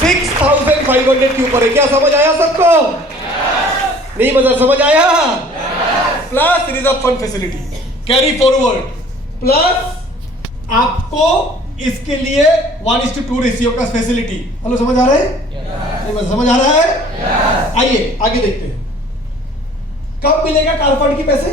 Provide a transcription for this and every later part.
6,500 के ऊपर है। क्या समझ आया सबको? नहीं मजा समझ आया? Plus it is a fund facility carry forward, plus आपको इसके लिए 1:2 रेशियो का फैसिलिटी। हेलो समझ आ रहा है? नहीं मजा समझ आ रहा है? आइए आगे देखते हैं। कब मिलेगा कार फंड की पैसे?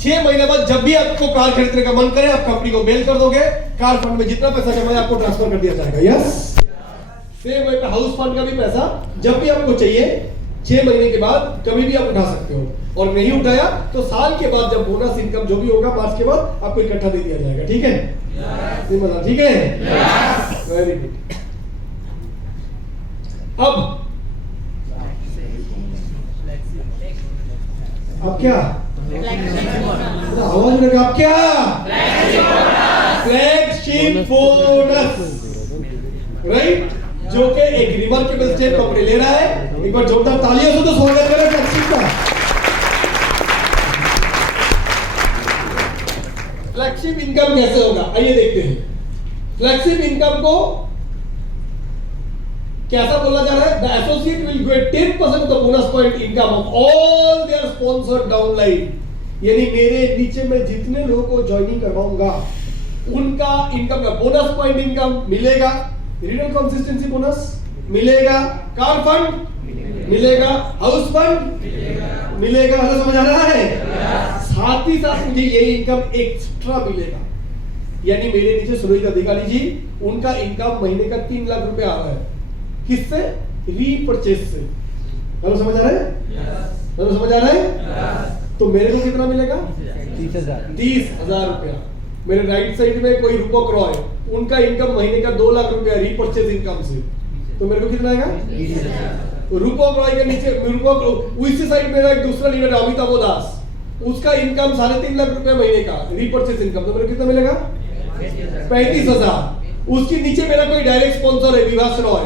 6 महीने बाद जब भी आपको कार खरीदने का मन करे आप कंपनी को मेल कर दोगे, कार फंड में जितना पैसा जमा है आपको ट्रांसफर कर दिया जाएगा। यस, सेम वे पे हाउस फंड का भी पैसा जब भी आपको चाहिए 6 महीने के बाद कभी भी आप उठा सकते हो, और नहीं उठाया तो साल के बाद जब बोनस इनकम जो भी होगा मार्च के बाद आपको इकट्ठा दे दिया जाएगा। ठीक है? ठीक है, वेरी गुड। अब क्या आवाज लगा? आप क्या? Flagship bonus, right? जो कि एक रिमार्केबल स्टेप कंपनी ले रहा है। एक बार जोरदार तालियों से तो स्वागत करें फ्लैगशिप का। फ्लैगशिप इनकम कैसे होगा आइए देखते हैं। फ्लैगशिप इनकम को कैसा बोला जा रहा है? The associate will get 10% of the bonus point income of all their sponsored downline. यानी मेरे नीचे में जितने लोगों को ज्वाइनिंग करवाऊंगा उनका इनकम का बोनस पॉइंट इनकम मिलेगा, रिटर्न कंसिस्टेंसी बोनस मिलेगा, कार फंड मिलेगा, हाउस फंड मिलेगा। हेलो समझ आ रहा है? साथ ही साथ मुझे ये इनकम एक्स्ट्रा मिलेगा। यानी मेरे नीचे सुरोहित अधिकारी जी, उनका इनकम महीने का 3 लाख रुपए आ रहा है। किससे? रीपरचेज से। हेलो समझ आ रहा है? हेलो समझ आ रहा है? तो मेरे को कितना मिलेगा? 30,000 रुपया। मेरे राइट साइड में कोई रूपक रॉय, उनका इनकम महीने का 2 लाख रुपया रीपरचेज इनकम से, तो मेरे को कितना आएगा? रूपक रॉय के नीचे उसी साइड मेरा एक दूसरा लीडर है अमिताभ दास, उसका इनकम 3.5 लाख रुपया महीने का रीपरचेज इनकम, तो मेरे को कितना मिलेगा? 35,000। उसके नीचे मेरा कोई डायरेक्ट स्पॉन्सर है विभास रॉय,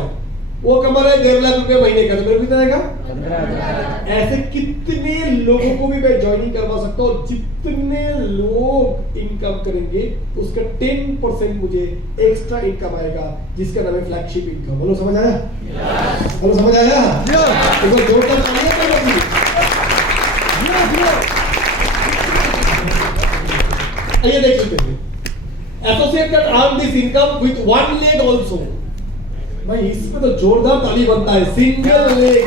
वो कमा रहा है 1.5 लाख रुपए महीने का, तो मेरे को कितना आएगा? 15,000। ऐसे कितने लोगों को भी मैं ज्वाइनिंग करवा सकता हूँ। जितने लोग इनकम करेंगे उसका 10% मुझे एक्स्ट्रा इनकम आएगा, जिसका नाम है फ्लैगशिप इनकम। हेलो समझ आया? हेलो समझ आया? एक बार जोरदार तालियां बजाइए। आइए देख लेते हैं। Associate can earn this income with 1 leg also. भाई इसमें तो जोरदार ताली बनता है। सिंगल लेग,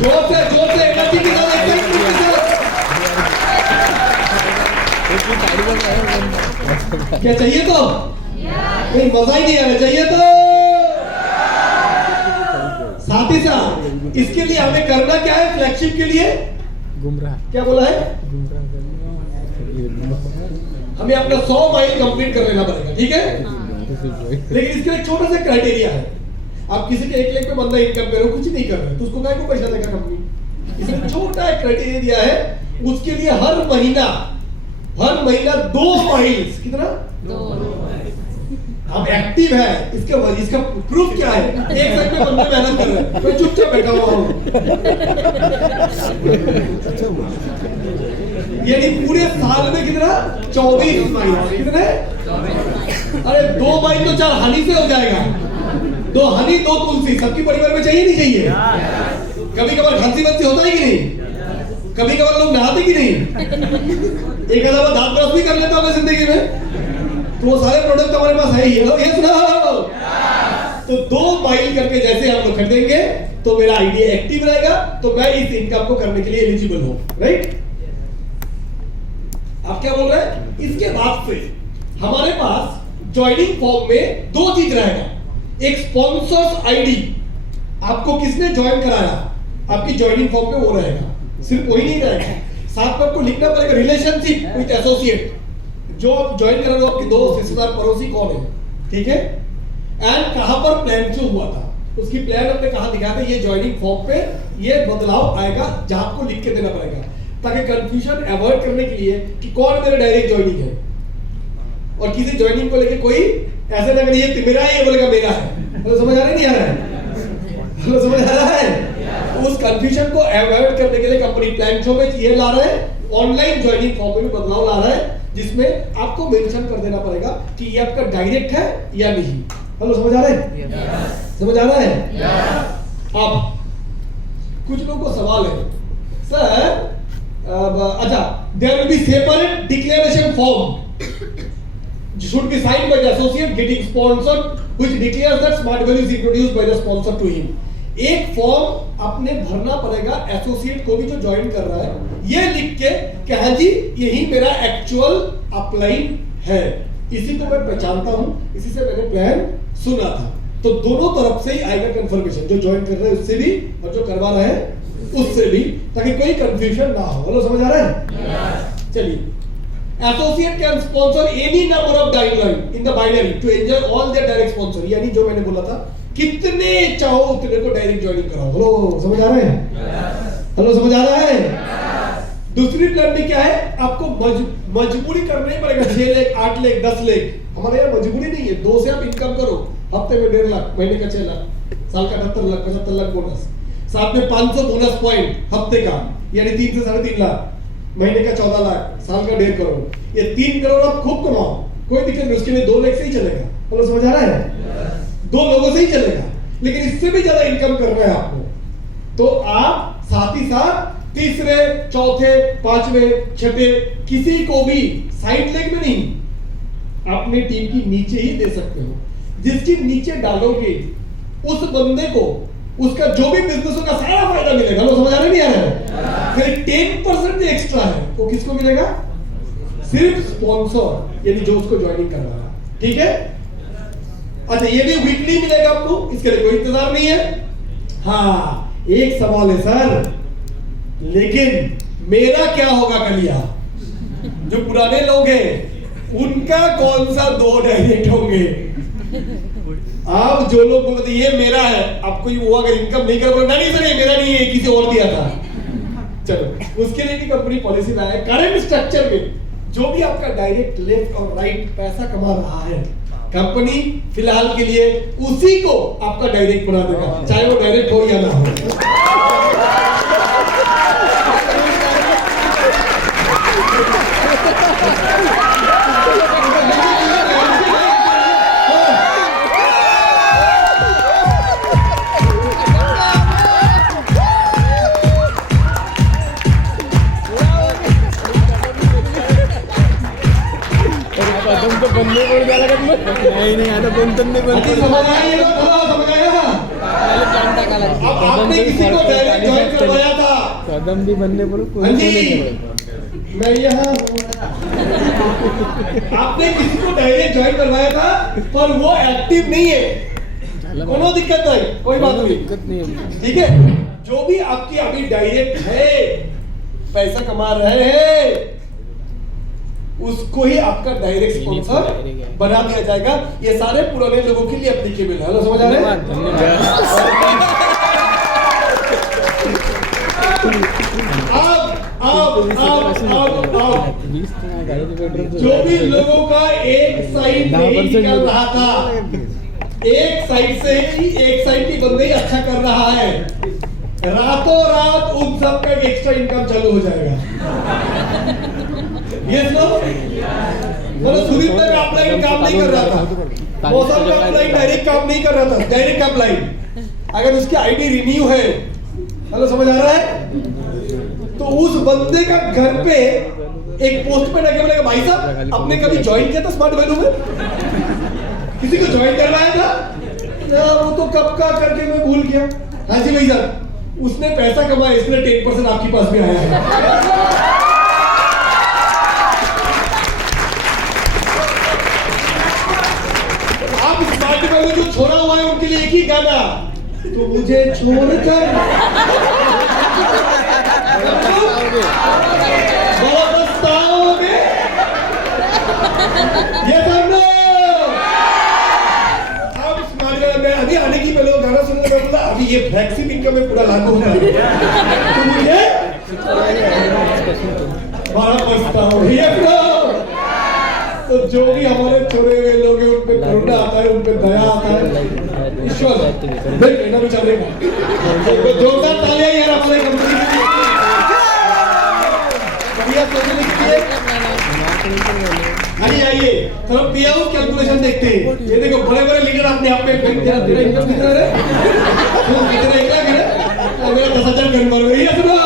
जोर से एनर्जी के साथ एक्साइटमेंट के साथ। क्या चाहिए तो? नहीं मजा ही नहीं आ रहा। चाहिए तो साथ ही साथ इसके लिए हमें करना क्या है? फ्लैगशिप के लिए गुमराह, क्या बोला है? हमें अपना 100 माइल कंप्लीट कर लेना पड़ेगा। ठीक है? लेकिन इसके लिए छोटा सा क्राइटेरिया है। आप किसी के 1 लाख पे बंदा इनकम करो, कुछ नहीं कर रहे तो उसको काहे को पैसा देगा कंपनी? इसमें छोटा एक क्राइटेरिया दिया है। उसके लिए हर महीना 2 माइल्स, कितना? 2 हम एक्टिव है। इसका प्रूफ क्या है? 1 साल में बंदा मेहनत कर रहा है, मैं चुपचाप बैठा हुआ हूं। यानी पूरे साल में कितना? 24 माइल। कितने? 24। अरे 2 माइल तो 4 हनी से हो जाएगा। 2 हनी 2 तुलसी सबकी परिवार में चाहिए नहीं चाहिए? कभी कभार खांसी बंसी होता है कि नहीं? कभी कभार लोग नहाते कि नहीं? एक आधा बार दांत ब्रश भी कर लेता होगा जिंदगी में, तो वो सारे प्रोडक्ट हमारे पास है ही। ये सुनो, तो 2 माइल करके जैसे हम लोग खरीदेंगे तो मेरा आईडिया एक्टिव रहेगा, तो मैं इस इनकम को करने के लिए एलिजिबल हूं। राइट? आप क्या बोल रहे हैं? इसके बाद से हमारे पास ज्वाइनिंग फॉर्म में 2 चीज रहेगा। एक स्पॉन्सर्स आईडी, आपको किसने ज्वाइन कराया, आपकी ज्वाइनिंग फॉर्म पे वो रहेगा। सिर्फ वही नहीं रहेगा, साथ में आपको लिखना पड़ेगा रिलेशनशिप विद एसोसिएट, जो आप ज्वाइन कर रहे हो, आपके दोस्त रिश्तेदार पड़ोसी कौन है। ठीक है? एंड कहां पर प्लान जो हुआ था, उसकी प्लान हमने कहां दिखाया था, ये ज्वाइनिंग फॉर्म पे ये बदलाव आएगा, जहां आपको लिख के देना पड़ेगा, ताकि कंफ्यूजन अवॉइड करने के लिए कि कौन मेरा डायरेक्ट ज्वाइनिंग है, और किसी ज्वाइनिंग को लेके कोई ऐसे ना करे ये मेरा है, ये बोलेगा मेरा है। तो समझ आ रहा है? नहीं आ रहा है? तो समझ आ रहा है? तो उस कंफ्यूजन को अवॉइड करने के लिए कंपनी प्लान जो में ये ला रहा है, ऑनलाइन ज्वाइनिंग फॉर्म में भी बदलाव ला रहा है, जिसमें आपको मेंशन कर देना पड़ेगा कि ये आपका डायरेक्ट है या नहीं। हेलो, समझ आ रहा है? समझ आ रहा है? अब कुछ लोगों को सवाल है, सर अच्छा, there will be separate declaration form should be signed by the associate getting sponsored which declares that smart value is introduced by the sponsor to him। एक फॉर्म आपने भरना पड़ेगा एसोसिएट को भी जो ज्वाइन कर रहा है, ये लिख के कि हाँ जी यही मेरा एक्चुअल अपलाइन है, इसी को मैं पहचानता हूं, इसी से मैंने प्लान सुना था। तो दोनों तरफ से ही आएगा कंफर्मेशन, जो ज्वाइन कर रहा है उससे भी और जो करवा रहा है उससे भी, ताकि कोई कंफ्यूजन ना हो। बोलो, समझ आ रहा है? चलिए, associate can sponsor any number of direct in the binary to enjoy all their direct sponsor, यानी जो मैंने बोला था कितने चाहो उतने को डायरेक्ट ज्वाइनिंग कराओ। हेलो, समझ आ रहा है? हेलो, समझ आ रहा है? दूसरी प्लान में क्या है, आपको मजबूरी करना नहीं पड़ेगा 6 लाख 8 लाख 10 लाख, हमारे यहाँ मजबूरी नहीं है, 2 से आप इनकम करो, हफ्ते में 1.5 लाख, महीने का 6 लाख, साल का 78 लाख 75 लाख बोनस, साथ में 500 बोनस पॉइंट हफ्ते का, यानी 3 से 3.5 लाख, महीने का 14 लाख, साल का 1.5 करोड़, ये 3 करोड़ आप खूब कमाओ, कोई दिक्कत नहीं, उसके लिए 2 लाख से ही चलेगा। बोलो, समझ आ रहा है? 2 लोगों से ही चलेगा, लेकिन इससे भी ज्यादा इनकम करना है आपको, तो आप साथ ही साथ तीसरे, चौथे, पांचवे, छठे किसी को भी साइड लेग में नहीं, अपने टीम की नीचे ही दे सकते हो। जिसकी नीचे डालोगे उस बंदे को उसका जो भी बिजनेस होगा सारा फायदा मिलेगा। लोग समझ आ रहे नहीं आ रहा है? फिर 10% एक्स्ट्रा है वो किसको मिलेगा? सिर्फ स्पॉन्सर, यानी जो उसको ज्वाइनिंग कर रहा है। ठीक है? अच्छा, ये भी वीकली मिलेगा आपको, इसके लिए कोई इंतजार नहीं है। हाँ, एक सवाल है सर, लेकिन मेरा क्या होगा कलिया? जो पुराने लोग हैं उनका कौन सा 2 डायरेक्ट होंगे? आप जो लोग बोलते ये मेरा है, आपको वो अगर इनकम नहीं कर पाए, नहीं सर ये मेरा नहीं है, किसी और दिया था, चलो उसके लिए भी कंपनी पॉलिसी लाया है। करंट स्ट्रक्चर में जो भी आपका डायरेक्ट लेफ्ट और राइट पैसा कमा रहा है, कंपनी फिलहाल के लिए उसी को आपका डायरेक्ट बना देगा, चाहे वो डायरेक्ट हो या ना हो। नहीं आता बंधन नहीं बनते। समझ आया? अब आपने किसी को डायरेक्ट ज्वाइन करवाया था, कदम भी बनने पर हाँ जी, मैं यहाँ आपने किसी को डायरेक्ट ज्वाइन करवाया था पर वो एक्टिव नहीं है, कोनो दिक्कत नहीं, कोई बात नहीं, दिक्कत नहीं है। ठीक है? जो भी आपकी अभी डायरेक्ट है, पैसा कमा रहे हैं, उसको ही आपका डायरेक्ट स्पॉन्सर बना दिया जाएगा। ये सारे पुराने लोगों के लिए एप्लीकेबल है। हेलो, समझ आ रहे हैं? जो भी लोगों का एक साइड नहीं निकल रहा था, एक साइड से ही एक साइड की बंदे ही अच्छा कर रहा है, रातों रात उन सब का एक्स्ट्रा इनकम चालू हो जाएगा। Yes no? मतलब सुदीप तक अपलाइन काम नहीं कर रहा था, मौसम का अपलाइन डायरेक्ट काम नहीं कर रहा था, डायरेक्ट अपलाइन अगर उसकी आईडी रिन्यू है, हेलो समझ आ रहा है, तो उस बंदे का घर पे एक पोस्ट पे लगे बोलेगा भाई साहब आपने कभी ज्वाइन किया था स्मार्ट वैल्यू में? किसी को ज्वाइन कर रहा था ना, वो तो कब का करके मैं भूल गया। हाँ जी भाई साहब, उसने पैसा कमाया इसलिए 10% आपके पास भी आया है। जो छोड़ा हुआ है उनके लिए एक ही गाना, तो मुझे छोड़कर बहुत पछताओगे। ये करना अब मैं अभी आने की पहले वो गाना सुनने में बोला अभी ये फ्लेक्सिबल इनकम में पूरा लागू होता है, तो मुझे बड़ा पछताओगे। तो जो भी हमारे छोड़े हुए लोग हैं उन पे करुणा आता है, उन पे दया आता है, ईश्वर भाई कहना भी चलेगा। तो जोरदार तालियां यार हमारे कंपनी के लिए। बढ़िया सोचने के लिए आइए आइए थोड़ा पे आउट कैलकुलेशन देखते हैं। ये देखो बड़े बड़े लीडर अपने आप में तेरा इनकम कितना है? तेरा इतना है मेरा 10,000 घर पर वही है। सुनो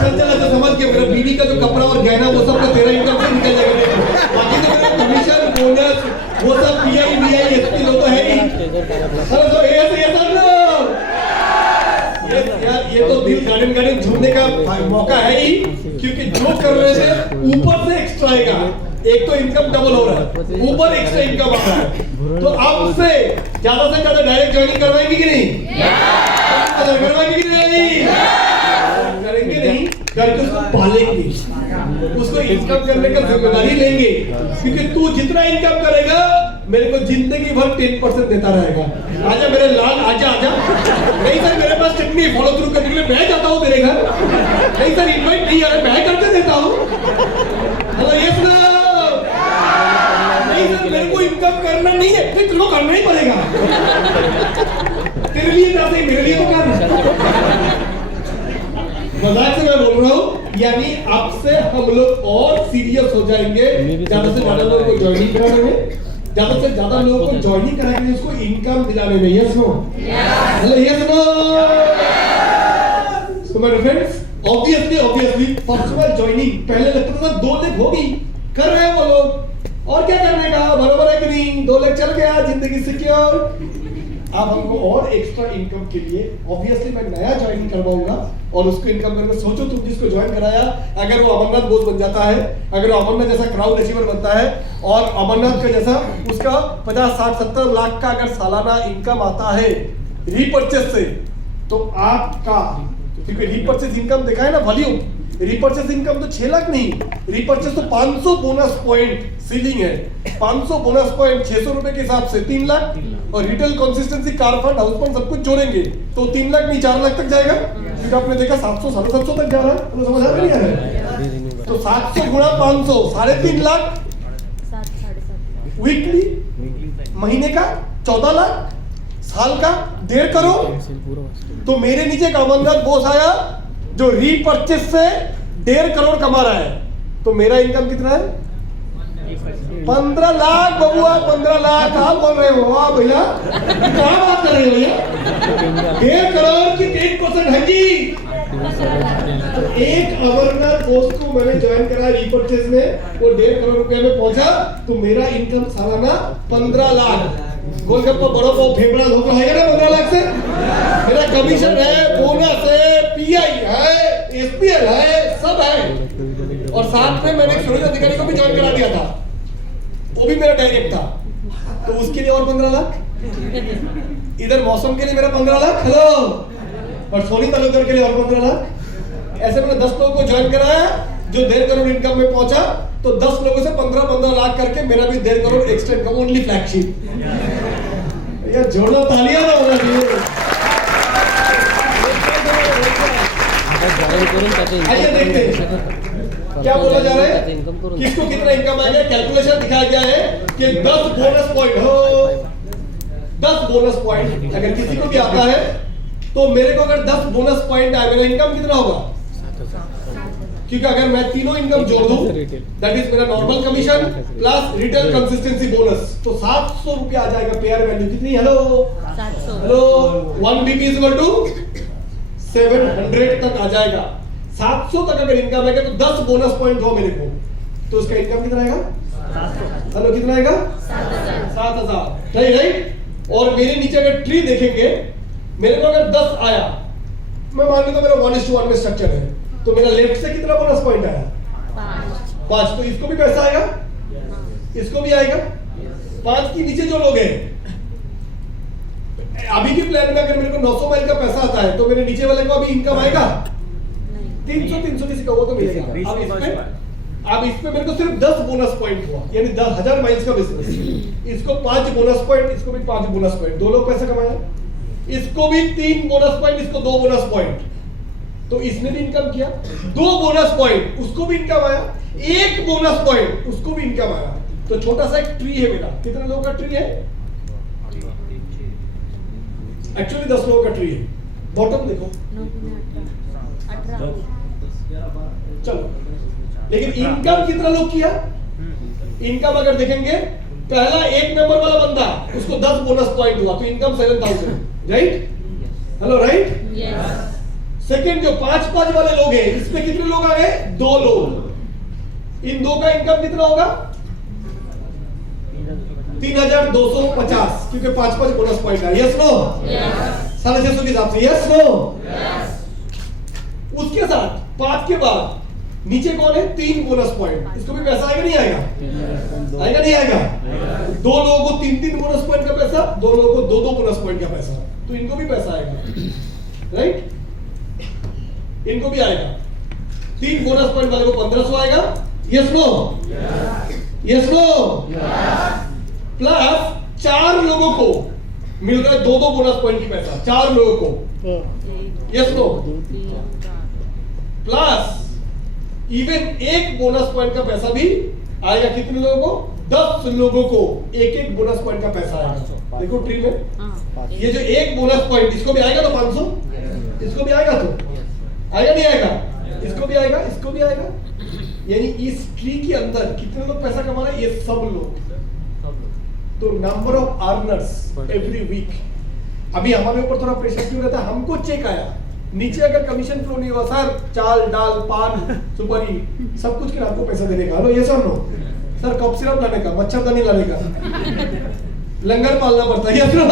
चल चल तो समझ के मेरा बीवी का जो कपड़ा और गहना वो सब तो तेरा इनकम से निकल जाएगा। बाकी तो मेरा कमीशन बोनस वो सब पीआई बीआई एसपी लो तो है ही। अरे तो ये यार ये तो दिल गार्डन गार्डन झूमने का मौका है ही, क्योंकि जो कर रहे थे ऊपर से एक्स्ट्रा आएगा। एक तो इनकम डबल हो रहा है, ऊपर एक्स्ट्रा इनकम आ रहा है। तो अब से ज्यादा डायरेक्ट ज्वाइनिंग करवाएंगे कि नहीं? करवाएंगे कि नहीं? करेंगे नहीं करके उसको पालेंगे, उसको इनकम करने का जिम्मेदारी लेंगे। क्योंकि तू जितना इनकम करेगा मेरे को जिंदगी भर 10% देता रहेगा। आजा मेरे लाल आजा आजा। नहीं सर मेरे पास टेक्निक फॉलो थ्रू करने के लिए मैं जाता हूँ तेरे घर। नहीं सर इनवाइट नहीं आ रहा, मैं करके देता हूँ। हेलो यस नहीं सर मेरे को इनकम करना नहीं है, फिर तेरे को करना ही पड़ेगा। तेरे लिए ना सही मेरे लिए तो कर। मजाक से मैं बोल रहा हूँ, यानी अब से हम लोग और सीरियस हो जाएंगे। ज्यादा से ज्यादा लोगों को ज्वाइनिंग कराने में, ज्यादा से ज्यादा लोगों को ज्वाइनिंग कराएंगे, उसको इनकम दिलाने में। Yes no? Hello yes no? So my friends obviously personal joining पहले लगता था 2 लाख होगी, कर रहे हैं वो लोग, और क्या करने का, बरोबर है कि नहीं? 2 लाख चल गया, जिंदगी सिक्योर। अब हमको और एक्स्ट्रा इनकम के लिए ऑब्वियसली मैं नया ज्वाइन करवाऊंगा और उसको इनकम करके सोचो तुम जिसको ज्वाइन कराया, अगर वो अमरनाथ बोस बन जाता है, अगर वो अमरनाथ जैसा क्राउड अचीवर बनता है और अमरनाथ का जैसा उसका 50, 60, 70 लाख का अगर सालाना इनकम आता है रीपर्चेस से, तो आपका, क्योंकि रीपर्चेस इनकम देखा है ना वॉल्यूम, रीपर्चेस इनकम तो 6 लाख नहीं, रीपर्चेस तो 500 बोनस पॉइंट सीलिंग है। 500 बोनस पॉइंट 600 रुपए के हिसाब से 3 लाख, और retail consistency car fund house fund सब कुछ जोड़ेंगे तो 3 लाख नहीं 4 लाख तक जाएगा। क्योंकि आपने देखा 700 750 तक जा रहा है, तो समझ आ रही है? तो 700 गुणा 500 3.5 लाख वीकली, महीने का 14 लाख, साल का 1.5 करोड़। तो मेरे नीचे एक अमरनाथ बोस आया जो रीपर्चेस से 1.5 करोड़ कमा रहा है, तो मेरा इनकम कितना है? 15 लाख बबुआ, 15 लाख। आप बोल रहे हो वाह भैया, क्या बात कर रहे हो भैया? 1.5 करोड़ की 1% है जी। एक अमरनाथ बोस को मैंने ज्वाइन करा रीपर्चेस में, वो 1.5 करोड़ रुपए में पहुंचा, तो मेरा इनकम सालाना 15 लाख। गोलगप्पा बड़ा पाव फेफड़ा धोखा है ना 15 लाख से। मेरा कमीशन है, बोनस है, पीआई है, एसपीएल है, सब है। और साथ में मैंने सुनील अधिकारी को भी ज्वाइन करा दिया था, वो भी मेरा डायरेक्ट था, तो उसके लिए और 15 लाख। इधर मौसम के लिए मेरा 15 लाख, हेलो, और सोनी तालुकर के लिए और 15 लाख। ऐसे मैंने 10 लोगों को ज्वाइन कराया जो 1.5 करोड़ इनकम में पहुंचा, तो 10 लोगों से 15 लाख करके मेरा भी 1.5 crore extra income, only flagship. यार जोड़ो तालियां ना होना चाहिए। आइए देखते हैं क्या बोला जा रहा है, किसको कितना इनकम आएगा। कैलकुलेशन दिखाया गया है कि 10 बोनस पॉइंट हो, 10 बोनस पॉइंट अगर किसी को भी आता है, तो मेरे को अगर 10 बोनस पॉइंट आए, मेरा इनकम कितना होगा? क्योंकि अगर मैं तीनों इनकम जोड़ दूं, दैट इज मेरा normal commission plus retail consistency bonus, तो 700 रुपया आ जाएगा। पेयर वैल्यू कितनी? Hello 700। Hello 1 BP is equal to 700 तक आ जाएगा। 700 तक अगर इनकम आएगा तो 10 बोनस पॉइंट हो मेरे को, तो उसका इनकम कितना आएगा? 700। हेलो कितना आएगा? 7,000। राइट। और मेरे नीचे अगर ट्री देखेंगे, मेरे को अगर 10 आया, मैं मान लेता मेरा 1:1 में स्ट्रक्चर है, तो मेरा लेफ्ट से कितना बोनस पॉइंट आया? 5। तो इसको भी पैसा आएगा, इसको भी आएगा। 5 के नीचे जो लोग हैं, अभी के प्लान में अगर मेरे को 900 माइल का पैसा आता है, तो मेरे नीचे वाले को अभी इनकम आएगा 300 किसी का, वो तो मिलेगा। अब इसमें मेरे को सिर्फ 10 बोनस पॉइंट हुआ, यानी 10,000 माइल्स का बिजनेस। इसको 5 बोनस पॉइंट, इसको भी 5 बोनस पॉइंट, 2 लोग पैसा कमाए। इसको भी 3 बोनस पॉइंट, इसको 2 बोनस पॉइंट, तो इसने भी इनकम किया। 2 बोनस पॉइंट, उसको भी इनकम आया। 1 बोनस पॉइंट, उसको भी इनकम आया। तो छोटा सा एक ट्री है मेरा। कितने लोगों का ट्री है? एक्चुअली 10 लोगों का ट्री है। बॉटम देखो, चलो लेकिन इनकम कितना लोग किया? इनकम अगर देखेंगे, पहला 1 नंबर वाला बंदा उसको 10 बोनस पॉइंट हुआ, तो income 7000, right? Hello, right? Second जो 5-5 वाले लोग हैं, इसमें कितने लोग आ गए? 2 लोग। इन दो का इनकम कितना होगा? 3250, क्योंकि 5-5 बोनस पॉइंट है। Yes no? 650 के हिसाब से। Yes no? उसके साथ 5 के बाद नीचे कौन है? 3 बोनस पॉइंट। इसको भी पैसा आएगा नहीं आएगा? आएगा नहीं आएगा? 2 लोगों को 3-3 बोनस पॉइंट का पैसा, 2 लोगों को 2-2 बोनस पॉइंट का पैसा, तो इनको भी पैसा आएगा, राइट? इनको भी आएगा। 3 बोनस पॉइंट वाले को 1500 आएगा। Yes no? Yes no? Plus 4 लोगों को मिल रहा है 2-2 बोनस पॉइंट की पैसा, 4 लोगों को। Yes no? Plus even 1 bonus point का पैसा भी आएगा। कितने लोगों को? 10 लोगों को 1-1 बोनस पॉइंट का पैसा आएगा। देखो ट्री में ये जो 1 बोनस पॉइंट, इसको भी आएगा तो 500, इसको भी आएगा तो आएगा नहीं आएगा? इसको भी आएगा, इसको भी आएगा। यानी इस ट्री के अंदर कितने लोग पैसा कमा रहे हैं? ये सब लोग। तो number of earners every week. अभी हमारे ऊपर थोड़ा प्रेशर क्यों रहता है? हमको चेक आया, नीचे अगर कमीशन फ्लो नहीं हुआ, सर चाल डाल पान सुपारी सब कुछ के आपको पैसा देने का। हेलो, ये sir no? Sir cough syrup लाने का, मच्छरदानी लाने का, लंगर पालना पड़ता है। Yes no?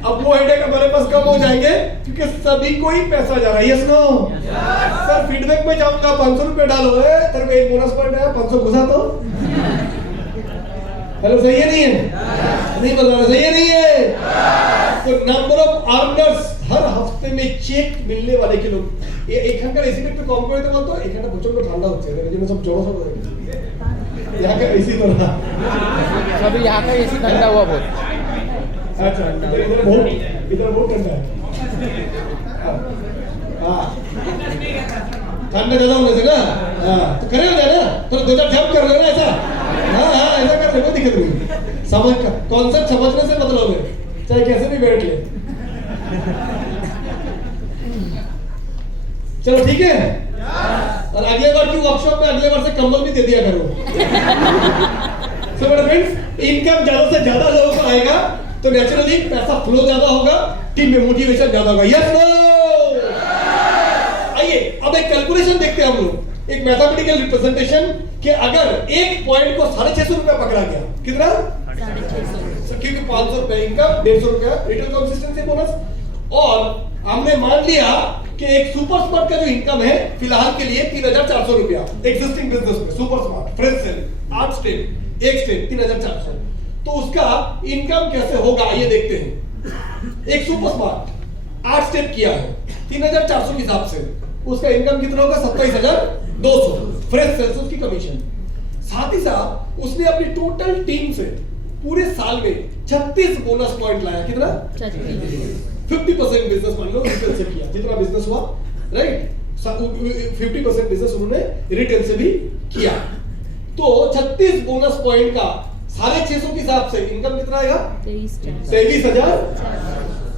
अब वो हेडेक हमारे पास कम हो जाएंगे, क्योंकि सभी को ही पैसा जा रहा है। Yes no? सर फीडबैक में जाऊंगा, 500 रुपए डालो, तेरे को 1 बोनस पॉइंट है, 500 घुसा तो। हेलो, सही है नहीं है? नहीं बदल रहा, सही है नहीं है? तो नंबर ऑफ अर्नर्स, हर हफ्ते में चेक मिलने वाले के लोग। ये 1 घंटा एसी पे कम करते বলতো, 1 ঘন্টা প্রচন্ড ঠান্ডা হচ্ছে, এর জন্য সব জড়ো সড়ো হয়ে গেছে। यहाँ का एसी तो ना, अभी यहाँ का एसी ठंडा हुआ बहुत। अच्छा, इधर बहुत ठंडा है। हाँ, ठंडा ज्यादा होने से ना, हाँ तो करे हो ना, तो 2-4 जंप कर लेना ऐसा। हाँ हाँ, ऐसा कर ले, कोई दिक्कत नहीं। समझ का कॉन्सेप्ट समझने से मतलब है, चाहे कैसे भी बैठ ले। चलो ठीक है। और अगले बार की वर्कशॉप में अगले बार से कंबल भी दे दिया करो। सो मेरे फ्रेंड्स, इनकम ज्यादा से ज्यादा लोगों को आएगा, तो नेचुरली पैसा फ्लो ज्यादा होगा, टीम में मोटिवेशन ज्यादा होगा। Yes no? आइए अब एक कैलकुलेशन देखते हैं हम लोग, एक मैथमेटिकल रिप्रेजेंटेशन कि अगर 1 पॉइंट को 650 रुपया पकड़ा गया, कितना? 650। क्योंकि 500 रुपए इनकम, 150 रुपया रिटेल कंसिस्टेंसी बोनस, और हमने मान लिया कि एक सुपर स्मार्ट का जो इनकम है फिलहाल के लिए 3400 रुपया एक्जिस्टिंग बिजनेस में, super smart fresh sale 8 step, 1 step 3400, तो उसका इनकम कैसे होगा ये देखते हैं। एक सुपर स्मार्ट 8 स्टेप किया है 3400 के हिसाब से, उसका इनकम कितना होगा? 27200 फ्रेश सेल्स उसकी कमीशन। साथ ही साथ उसने अपनी टोटल टीम से पूरे साल में 36 बोनस पॉइंट लाया। कितना? 50% बिजनेस मान लो रिटेल से किया, जितना बिजनेस हुआ, राइट? 50% बिजनेस उन्होंने रिटेल से भी किया, तो 36 बोनस पॉइंट का 650 के हिसाब से इनकम कितना आएगा? 23,000।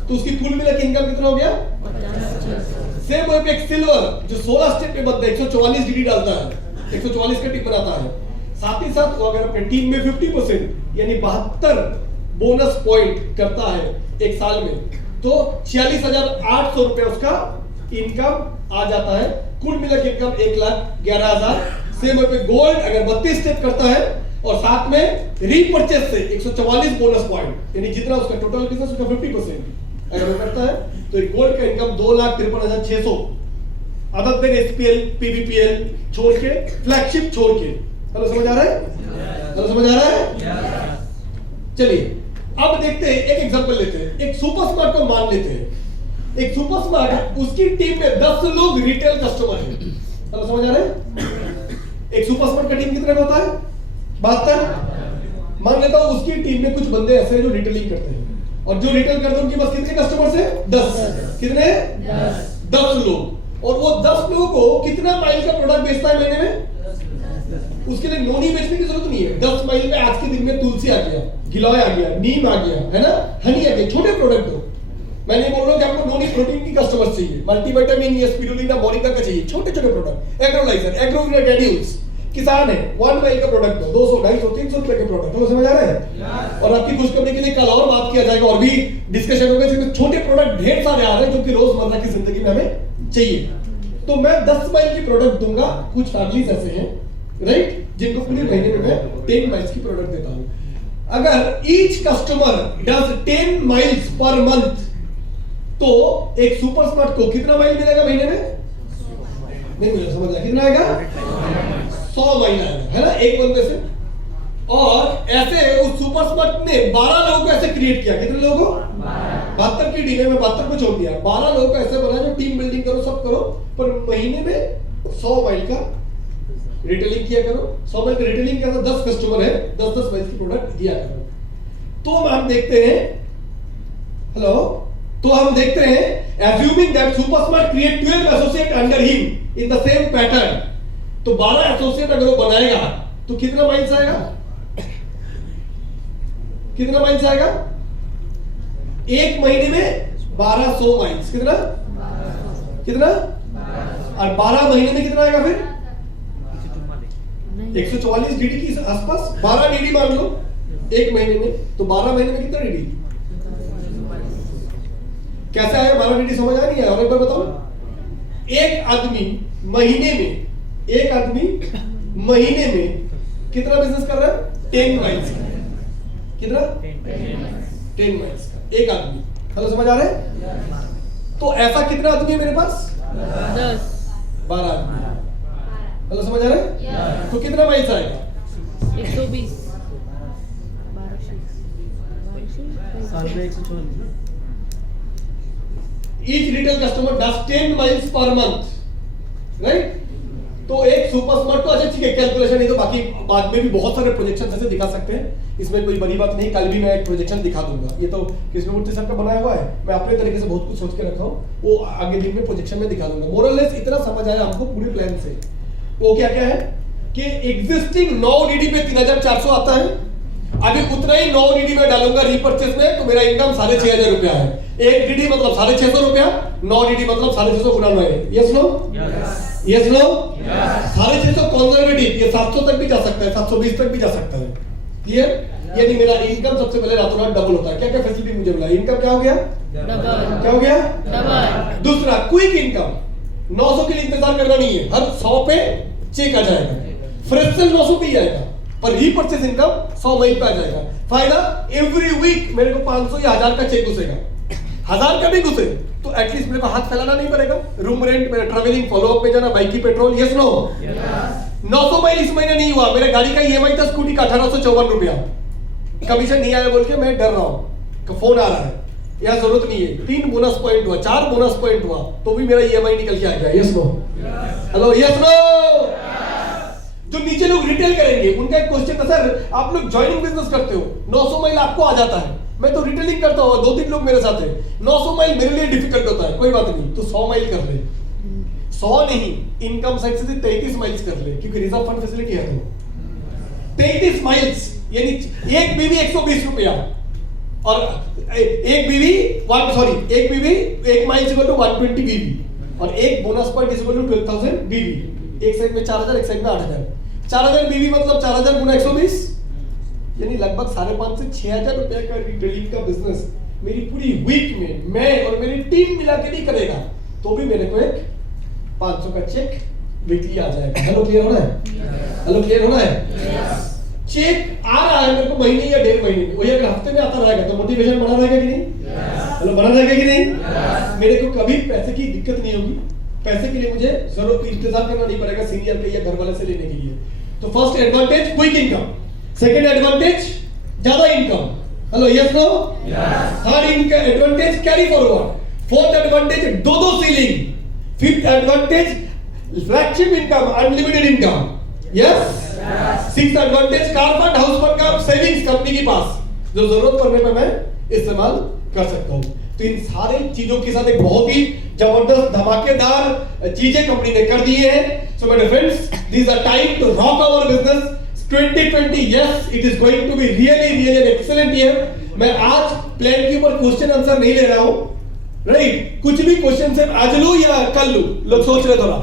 तो उसकी कुल मिला के इनकम कितना हो गया? 50। सेम वही पे एक सिल्वर जो 16 स्टेप पे बनता है, 144 डिग्री डालता है, 144 का टिप बनाता है। साथ ही साथ वो अगर अपने टीम में 50% यानी 72 बोनस पॉइंट करता है एक साल में, तो 46,800 रुपए उसका इनकम आ जाता है। कुल मिला के इनकम 1,11,000। सेम पे गोल्ड अगर 32 स्टेप करता है और साथ में रीपरचेस से 144 बोनस पॉइंट, यानी जितना उसका टोटल बिजनेस उसका 50% अगर वो करता है, तो एक गोल्ड का इनकम 2,53,600 अदर देन एसपीएल पीबीपीएल छोड़ के, फ्लैगशिप छोड़ के। हेलो, समझ आ रहा है? हेलो, समझ आ रहा है? चलिए अब देखते हैं, एक एग्जांपल लेते हैं। एक सुपर स्मार्ट को मान लेते हैं। एक सुपर स्मार्ट, उसकी टीम में 10 लोग रिटेल कस्टमर हैं। हेलो, समझ आ रहा है? एक सुपर स्मार्ट का टीम कितने का होता है? 72। मान लेता हूं उसकी टीम में कुछ बंदे ऐसे हैं जो रिटेलिंग करते हैं, और जो रिटेल करते हैं उनके पास कितने कस्टमर्स हैं? 10। कितने? 10 लोग। और वो 10 लोगों को कितना माइल का प्रोडक्ट बेचता है महीने में? उसके लिए नोनी बेचने की जरूरत नहीं है। 10 माइल में आज के दिन में तुलसी आ गया, गिलोय आ गया, नीम आ गया, है ना, हनी आ गया, छोटे प्रोडक्ट हो, मैं नहीं बोल रहा हूँ कि आपको नॉन प्रोटीन की कस्टमर्स चाहिए, मल्टीविटामिन या स्पिरुलिना मोरिंगा का चाहिए, छोटे छोटे प्रोडक्ट, एग्रोलाइजर, एग्रोविनर ग्रेन्यूल्स, किसान है 1 माइल का प्रोडक्ट है 200 250 300 रुपए के प्रोडक्ट है, समझ आ रहा है। और आपकी खुशखबरी के लिए कल और बात किया जाएगा और भी डिस्कशन होगा, जिसमें छोटे प्रोडक्ट ढेर सारे आ रहे हैं जो कि रोजमर्रा की जिंदगी में हमें चाहिए। तो मैं 10 माइल की प्रोडक्ट दूंगा, कुछ फैमिलीज ऐसे हैं राइट जिनको पूरे महीने में मैं 10 माइल्स की प्रोडक्ट देता हूं। अगर each customer does 10 miles per month तो एक सुपर स्मार्ट को कितना माइल मिलेगा महीने में? नहीं मुझे समझ आया, कितना आएगा? 100 माइल आएगा, है ना, एक बंदे से। और ऐसे उस सुपर स्मार्ट ने 12 लोगों को ऐसे क्रिएट किया, कितने लोगों को? 72 की डीले में 72 को छोड़ दिया, 12 लोगों को ऐसे बनाया जो टीम बिल्डिंग करो, सब करो, पर महीने में 100 माइल का रिटेलिंग किया करो। 100 माइल का रिटेलिंग करना, 10 कस्टमर है, 10-10 माइल की प्रोडक्ट दिया करो। तो हम देखते हैं, हेलो, तो हम देखते हैं, assuming that super smart create 12 associate under him in the same pattern, तो 12 एसोसिएट अगर वो बनाएगा तो कितना माइल्स आएगा? कितना माइल्स आएगा? एक महीने में 1200 माइल्स, कितना? कितना? और 12 महीने में कितना आएगा फिर? 144 डीडी के आसपास, 12 डीडी मान लो एक महीने में, तो 12 महीने में कितना डीडी? कैसे आया 12 डीडी, समझ आ रही है? और एक बार बताओ, एक आदमी महीने में कितना बिजनेस कर रहा है? 10 माइल्स का। कितना? 10 माइल्स का एक आदमी। हेलो, समझ आ रहा है? तो ऐसा कितना आदमी है मेरे पास? 12 आदमी। हेलो, समझ आ रहा है? तो कितना माइल्स आएगा? 120 Each retail customer does 10 miles per month, right? तो एक सुपर स्मार्ट को, अच्छा ठीक है, कैलकुलेशन नहीं तो बाकी बाद में भी बहुत सारे प्रोजेक्शन ऐसे दिखा सकते हैं, इसमें कोई बड़ी बात नहीं। कल भी मैं एक प्रोजेक्शन दिखा दूंगा, ये तो कृष्णमूर्ति सर का बनाया हुआ है, मैं अपने तरीके से बहुत कुछ सोच के रखा हूँ, वो आगे दिन में प्रोजेक्शन में दिखा दूंगा। मोरलेस इतना समझ आया हमको पूरे प्लान से। वो क्या क्या है कि एग्जिस्टिंग 9 डीडी पे 3400 आता है, अभी उतना ही 9 डीडी में डालूंगा रीपर्चेस में, तो मेरा इनकम 6500 रुपया है। एक डीडी मतलब 650 रुपया, 9 डीडी मतलब 650 गुना 9 है। Yes no? Yes no? 650 conservative, ये 700 तक भी जा सकता है, 720 तक भी जा सकता है। क्लियर? यानी मेरा इनकम सबसे पहले रातों रात डबल होता है। क्या क्या फैसिलिटी मुझे मिला? इनकम क्या हो गया? डबल। क्या हो गया? डबल। दूसरा, क्विक इनकम, 900 के लिए इंतजार करना नहीं है, हर 100 पे चेक आ जाएगा, फ्रेश सेल 900 पे ही आएगा, पर रीपर्चेस इनकम 100 मई पे आ जाएगा। फायदा, एवरी वीक मेरे को 500 या 1000 का चेक घुसेगा, 1000 का भी घुसे तो एटलीस्ट मेरे को हाथ फैलाना नहीं पड़ेगा। रूम रेंट, मेरा ट्रैवलिंग, फॉलोअप में जाना, बाइक की पेट्रोल, यस नो? 900 माइल इस महीने नहीं हुआ, मेरे गाड़ी का ईएमआई था स्कूटी का 1854 रुपया, कमीशन नहीं आया बोल के मैं डर रहा हूँ, फोन आ रहा है, यह जरूरत नहीं है। 3 बोनस पॉइंट हुआ, 4 बोनस पॉइंट हुआ, तो भी मेरा ईएमआई निकल के आ गया। Yes no? Hello, yes no? जो नीचे लोग रिटेल करेंगे उनका एक क्वेश्चन था, सर आप लोग जॉइनिंग बिजनेस करते हो, 900 माइल आपको आ जाता है, मैं तो रिटेलिंग करता हूँ, 2-3 लोग मेरे साथ हैं, 900 माइल मेरे लिए डिफिकल्ट होता है। कोई बात नहीं, तो 100 माइल कर ले, 100 नहीं, इनकम साइड से 33 माइल्स कर ले, क्योंकि रिजर्व फंड फैसिलिटी है। तो 33 माइल्स यानी एक बीवी 120 रुपया, और एक बीवी एक माइल इक्वल टू 120 बीवी, और एक बोनस पॉइंट इक्वल टू 12,000 बीवी। एक साइड में 4000, एक साइड में 8000। 4000 बीवी मतलब 4000 गुना 120, यानी लगभग 5,500 से 6,000 रुपए का रिटेलिंग का बिजनेस मेरी पूरी वीक में मैं और मेरी टीम मिला के नहीं करेगा, तो भी मेरे को एक 500 का चेक वीकली आ जाएगा। हेलो, क्लियर होना है? हेलो, क्लियर होना है? चेक आ रहा है मेरे को महीने या 1.5 महीने में, वही अगर हफ्ते में आता रहेगा तो मोटिवेशन बना रहेगा कि नहीं? हेलो, बना रहेगा कि नहीं? मेरे को कभी पैसे की दिक्कत नहीं होगी, पैसे के लिए मुझे जरूरत इंतजार करना नहीं पड़ेगा सीनियर के या घर वाले से लेने के लिए। तो first advantage quick income, second advantage ज्यादा income. Hello, yes no? Third advantage carry forward, fourth advantage 2-2 ceiling, fifth advantage flagship income, unlimited income, yes. Sixth advantage car fund, house fund का सेविंग्स कंपनी के पास, जो जरूरत पड़ने पे मैं इस्तेमाल कर सकता हूं। तो इन सारे चीजों के साथ एक बहुत ही जबरदस्त धमाकेदार चीजें कंपनी ने कर दी है। So my friends, this are time to rock our business 2020। Yes, it is going to be really an excellent year. मैं आज प्लान के ऊपर क्वेश्चन आंसर नहीं ले रहा हूं, राइट? कुछ भी क्वेश्चन से आज लूं या कल लूं, लोग सोच रहे थोड़ा।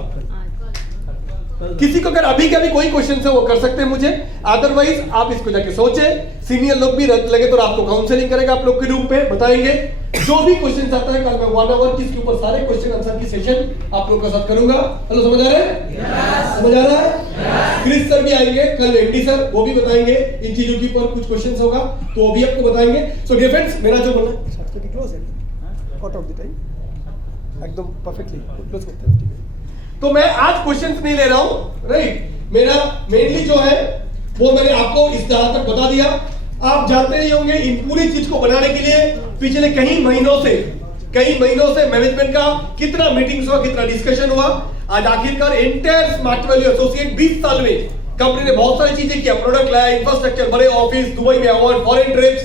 किसी को अगर अभी का भी कोई क्वेश्चन है वो कर सकते हैं मुझे, अदरवाइज आप इसको जाके सोचे। सीनियर लोग भी लगे तो आपको काउंसलिंग करेगा आप लोग के रूप में, बताएंगे जो भी क्वेश्चन आता है। कल मैं 1 आवर किसके ऊपर सारे क्वेश्चन आंसर की सेशन आप लोग के साथ करूंगा। हेलो, समझ आ रहा है? समझ आ रहा है? क्रिस सर भी आएंगे कल, एमडी सर, वो भी बताएंगे इन चीजों के ऊपर। कुछ क्वेश्चन होगा तो वो भी आपको बताएंगे। सो डियर फ्रेंड्स, मेरा जो बोलना है क्लोज है, आउट ऑफ द टाइम एकदम परफेक्टली क्लोज करते हैं, ठीक है? तो मैं आज क्वेश्चंस नहीं ले रहा हूं, राइट? मेरा मेनली जो है वो मैंने आपको इस तरह तक बता दिया। आप जानते ही होंगे इन पूरी चीज को बनाने के लिए पिछले कई महीनों से मैनेजमेंट का कितना मीटिंग्स हुआ, कितना डिस्कशन हुआ। आज आखिरकार एंटायर स्मार्ट वैल्यू एसोसिएट 20 साल में कंपनी ने बहुत सारी चीजें किया, प्रोडक्ट लाया, इंफ्रास्ट्रक्चर, बड़े ऑफिस, दुबई में अवार्ड, फॉरेन ट्रिप्स।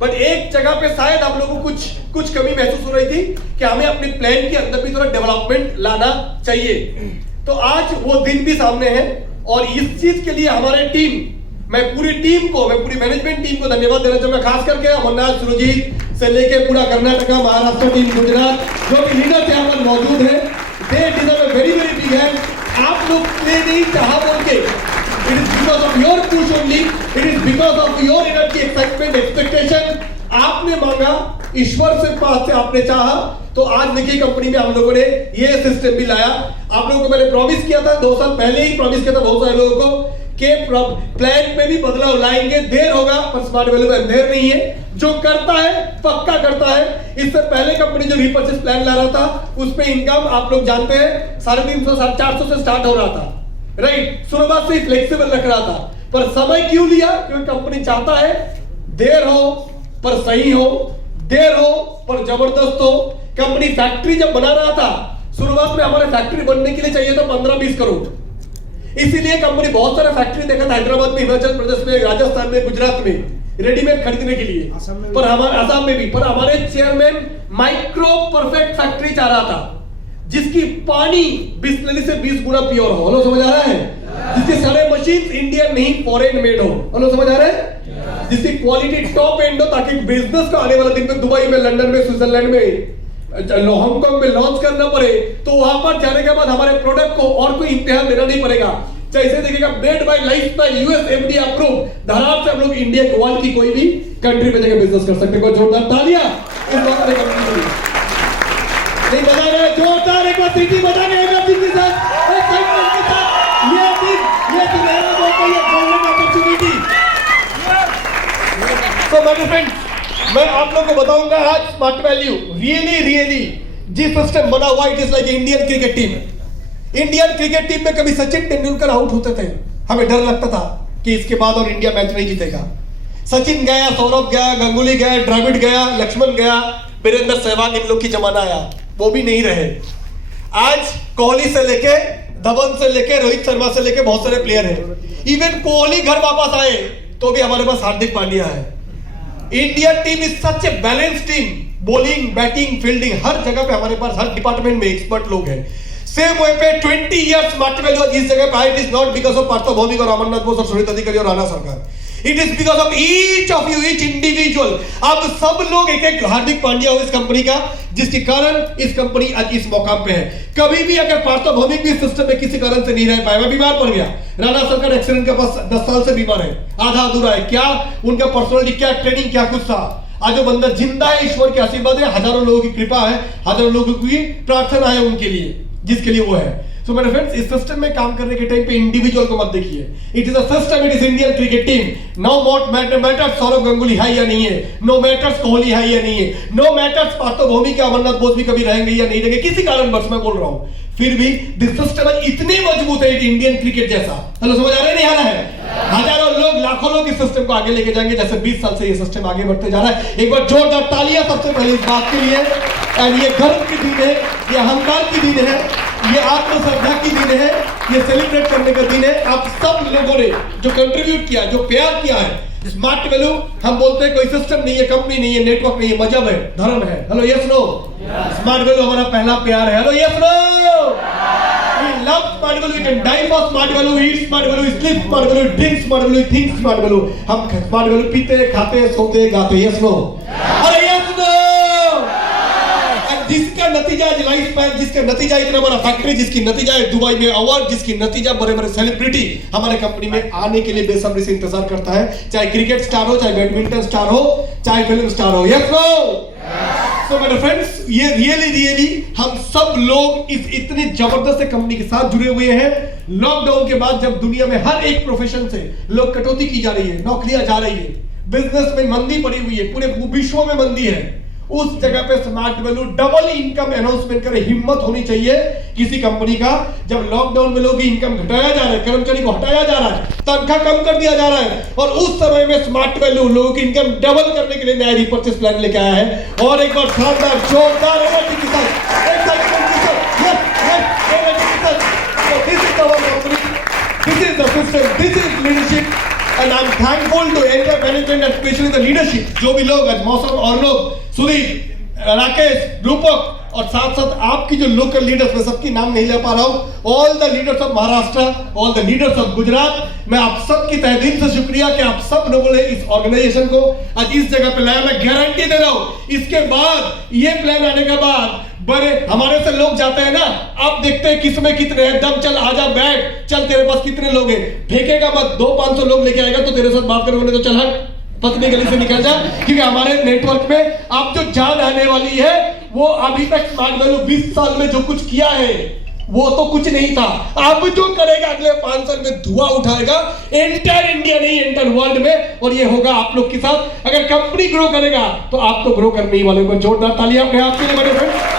बट एक जगह पे शायद आप लोगों को कुछ कमी महसूस हो रही थी कि हमें अपने प्लान के अंदर भी थोड़ा डेवलपमेंट लाना चाहिए। तो आज वो दिन भी सामने है और इस चीज के लिए हमारे टीम, मैं पूरी मैनेजमेंट टीम को धन्यवाद देना चाहूंगा। खास करके अमरनाथ, सुरजीत से लेके पूरा कर्नाटका, महाराष्ट्र टीम, गुजरात, जो भी लीडर्स यहाँ पर मौजूद है, they deserve a very very big hand. आप लोग ने नहीं चाहा बोल के, it is because of your push only, it is because of your energy, excitement, expectation। आपने मांगा, ईश्वर से पास से आपने चाहा, तो आज देखिए कंपनी में हम लोगों ने ये सिस्टम भी लाया। आप लोगों को मैंने प्रॉमिस किया था, 2 साल पहले ही प्रॉमिस किया था बहुत सारे लोगों को कि प्लान में भी बदलाव लाएंगे। देर होगा पर स्मार्ट वैल्यू में अंधेर नहीं है, जो करता है पक्का करता है। इससे पहले कंपनी जो रीपर्चेस प्लान ला रहा था उस पे इनकम आप लोग जानते हैं 350 450 से स्टार्ट हो रहा था, राइट? शुरुआत से ही फ्लेक्सिबल रख रहा था, पर समय क्यों लिया? क्योंकि कंपनी चाहता है देर हो पर सही हो, देर हो पर जबरदस्त हो। कंपनी फैक्ट्री जब बना रहा था, शुरुआत में हमारे फैक्ट्री बनने के लिए चाहिए था 15-20 करोड़। इसीलिए कंपनी बहुत सारे फैक्ट्री देखा था हैदराबाद में, हिमाचल प्रदेश में, राजस्थान में, गुजरात में, रेडीमेड खरीदने के लिए, पर हमारे आसाम में भी। पर हमारे चेयरमैन माइक्रो परफेक्ट फैक्ट्री चाह रहा था जिसकी पानी बिस्लरी से 20 गुना प्योर हो। हेलो, समझ आ रहा है? जिसके सारे मशीन इंडियन नहीं फॉरेन मेड हो। हेलो, समझ आ रहा है? जिसकी क्वालिटी टॉप एंड हो, ताकि बिजनेस का आने वाला दिन में दुबई में, लंदन में, स्विट्जरलैंड में, हांगकांग में लॉन्च करना पड़े तो वहां पर जाने के बाद हमारे प्रोडक्ट को और कोई इम्तिहान देना नहीं पड़ेगा। जैसे देखिएगा made by lifestyle, US FD approve, धड़ाम से हम लोग इंडिया के वर्ल्ड की कोई भी कंट्री में जाकर बिजनेस कर सकते हैं। कोई जोरदार तालियां इस बात में कंपनी के लिए नहीं बजा रहे, जोरदार एक बार सीटी बजा रहे हैं के साथ, एक्साइटमेंट के साथ। ये सुनहरा मौका, ये गोल्डन अपॉर्चुनिटी। तो माय फ्रेंड्स, मैं आप लोगों को बताऊंगा आज स्मार्ट वैल्यू रियली जिस सिस्टम बना हुआ, it is like Indian cricket team. Indian cricket team में कभी सचिन तेंदुलकर आउट होते थे, हमें डर लगता था कि इसके बाद और इंडिया मैच नहीं जीतेगा। सचिन गया, सौरभ गया, गंगुली गया, द्रविड़ गया, लक्ष्मण गया, वीरेंद्र सहवाग, इन लोग की जमाना आया, वो भी नहीं रहे। आज कोहली से लेके, धवन से लेके, रोहित शर्मा से लेके बहुत सारे प्लेयर हैं। इवन कोहली घर वापस आए तो भी हमारे पास हार्दिक पांड्या है। Indian team is such a balance team, bowling, batting, fielding, हर जगह पे हमारे पास हर डिपार्टमेंट में एक्सपर्ट लोग हैं। सेम वे पे 20 इयर्स स्मार्ट वैल्यू इस जगह पे, it is not because of Parth Bhowmik और अमरनाथ बोस और सुनीत अधिकारी और Rana Sarkar, it is because of each of you, each individual. अब सब लोग एक हार्दिक पांड्या हो इस कंपनी का, जिसके कारण इस कंपनी आज इस मौका पे है। कभी भी अगर पार्थ भौमिक भी सिस्टम में किसी कारण से नहीं रह पाए, मैं बीमार पड़ गया, राणा सरकार एक्सीडेंट के पास 10 साल से बीमार है, आधा अधूरा है, क्या उनका पर्सनालिटी, क्या ट्रेनिंग, क्या कुछ था। आज जो बंदा जिंदा है, ईश्वर के आशीर्वाद है, हजारों लोगों की कृपा है, हजारों लोगों की प्रार्थना है उनके लिए, जिसके लिए वो है। So मेरे फ्रेंड्स, इस सिस्टम में काम करने के टाइम पे इंडिविजुअल को मत देखिए। It is a system, it is Indian cricket team. No matters Sourav Ganguly है या नहीं है, नो मैटर्स कोहली है या नहीं है, नो मैटर्स पार्थ भौमिक या अमरनाथ बोस भी कभी रहेंगे या नहीं रहेंगे, किसी कारणवश मैं बोल रहा हूं, फिर भी दिस सिस्टम इतने मजबूत है, इंडियन क्रिकेट जैसा। हेलो, समझ आ रहा है? नहीं आ रहा है? हजारों लोग, लाखों लोग इस सिस्टम को आगे लेके जाएंगे, जैसे 20 साल से ये सिस्टम आगे बढ़ते जा रहा है। एक बार जोरदार तालियां सबसे पहले इस बात के लिए। एंड ये गर्व की दिन है, ये अहंकार की दिन है, ये आत्मश्रद्धा की दिन है, ये सेलिब्रेट करने का दिन है। आप सब लोगों ने जो कंट्रीब्यूट किया, जो प्यार किया है, स्मार्ट वैल्यू हम बोलते हैं कोई सिस्टम नहीं है, कंपनी नहीं है, नेटवर्क नहीं है, मजहब है, धर्म है। Hello, yes no? Smart value हमारा पहला प्यार है। Hello, yes no? We love smart value, we can die for smart value, we eat smart value, we sleep smart value, we drink smart value, we think smart value। हम smart value पीते, खाते, सोते, गाते। Yes no? अरे yes no? नतीजा है life span, जिसका नतीजा इतना बड़ा फैक्ट्री, जिसकी नतीजा है दुबई में अवार्ड, जिसकी नतीजा बड़े बड़े सेलिब्रिटी हमारे कंपनी में आने के लिए बेसब्री से इंतजार करता है, चाहे क्रिकेट स्टार हो, चाहे बैडमिंटन स्टार हो, चाहे फिल्म स्टार हो। Yes no? सो मेरे फ्रेंड्स, ये रियली हम सब लोग इस इतनी जबरदस्त कंपनी के साथ जुड़े हुए हैं। लॉकडाउन के बाद जब दुनिया में हर एक प्रोफेशन से लोग कटौती की जा रही है, नौकरियां जा रही है, बिजनेस में मंदी पड़ी हुई है, पूरे विश्व में मंदी है, उस जगह पे smart value double income announcement करे, हिम्मत होनी चाहिए किसी कंपनी का। जब लॉकडाउन में लोगों की इनकम घटाया जा रहा है, कर्मचारी को हटाया जा रहा है, तनख्वाह कम कर दिया जा रहा है, और उस समय में स्मार्ट वैल्यू लोगों की इनकम डबल करने के लिए नया रिपर्चेस प्लान लेके आया है। और एक बार शानदार जोरदार एनर्जी के साथ, एक्साइटमेंट के साथ, यस एनर्जी के साथ, this is our company, this is the system, this is leadership, and I'm thankful to entire management and especially the leadership, जो भी लोग आज मौसम और लोग, सुदीप, राकेश, रूपक, और साथ साथ आपकी जो लोकल लीडर्स, मैं सबकी नाम नहीं ले पा रहा हूँ, all the leaders of Maharashtra, all the leaders of Gujarat, मैं आप सबकी तहे दिल से शुक्रिया कि आप सब लोगों ने इस ऑर्गेनाइजेशन को आज इस जगह पे लाया। मैं गारंटी दे रहा हूँ, इसके बाद ये प्लान आने के बाद बड़े हमारे से लोग जाते हैं ना, आप देखते हैं किसमें कितने हैं, दम चल आजा बैठ, चल तेरे पास कितने लोग हैं, फेंकेगा मत, 200-500 लोग लेके आएगा तो तेरे साथ बात करोगे तो चल हट, पत्नी गली से निकल जा, क्योंकि हमारे नेटवर्क में अब जो जान आने वाली है वो अभी तक स्मार्ट वैल्यू 20 साल में जो कुछ किया है वो तो कुछ नहीं था, अब जो करेगा अगले 5 साल में धुआं उठाएगा एंटायर इंडिया नहीं एंटायर वर्ल्ड में, और ये होगा आप लोग के साथ। अगर कंपनी ग्रो करेगा तो आप तो ग्रो करने ही वाले हो। जोरदार तालियां अपने आप के लिए बड़े फ्रेंड्स।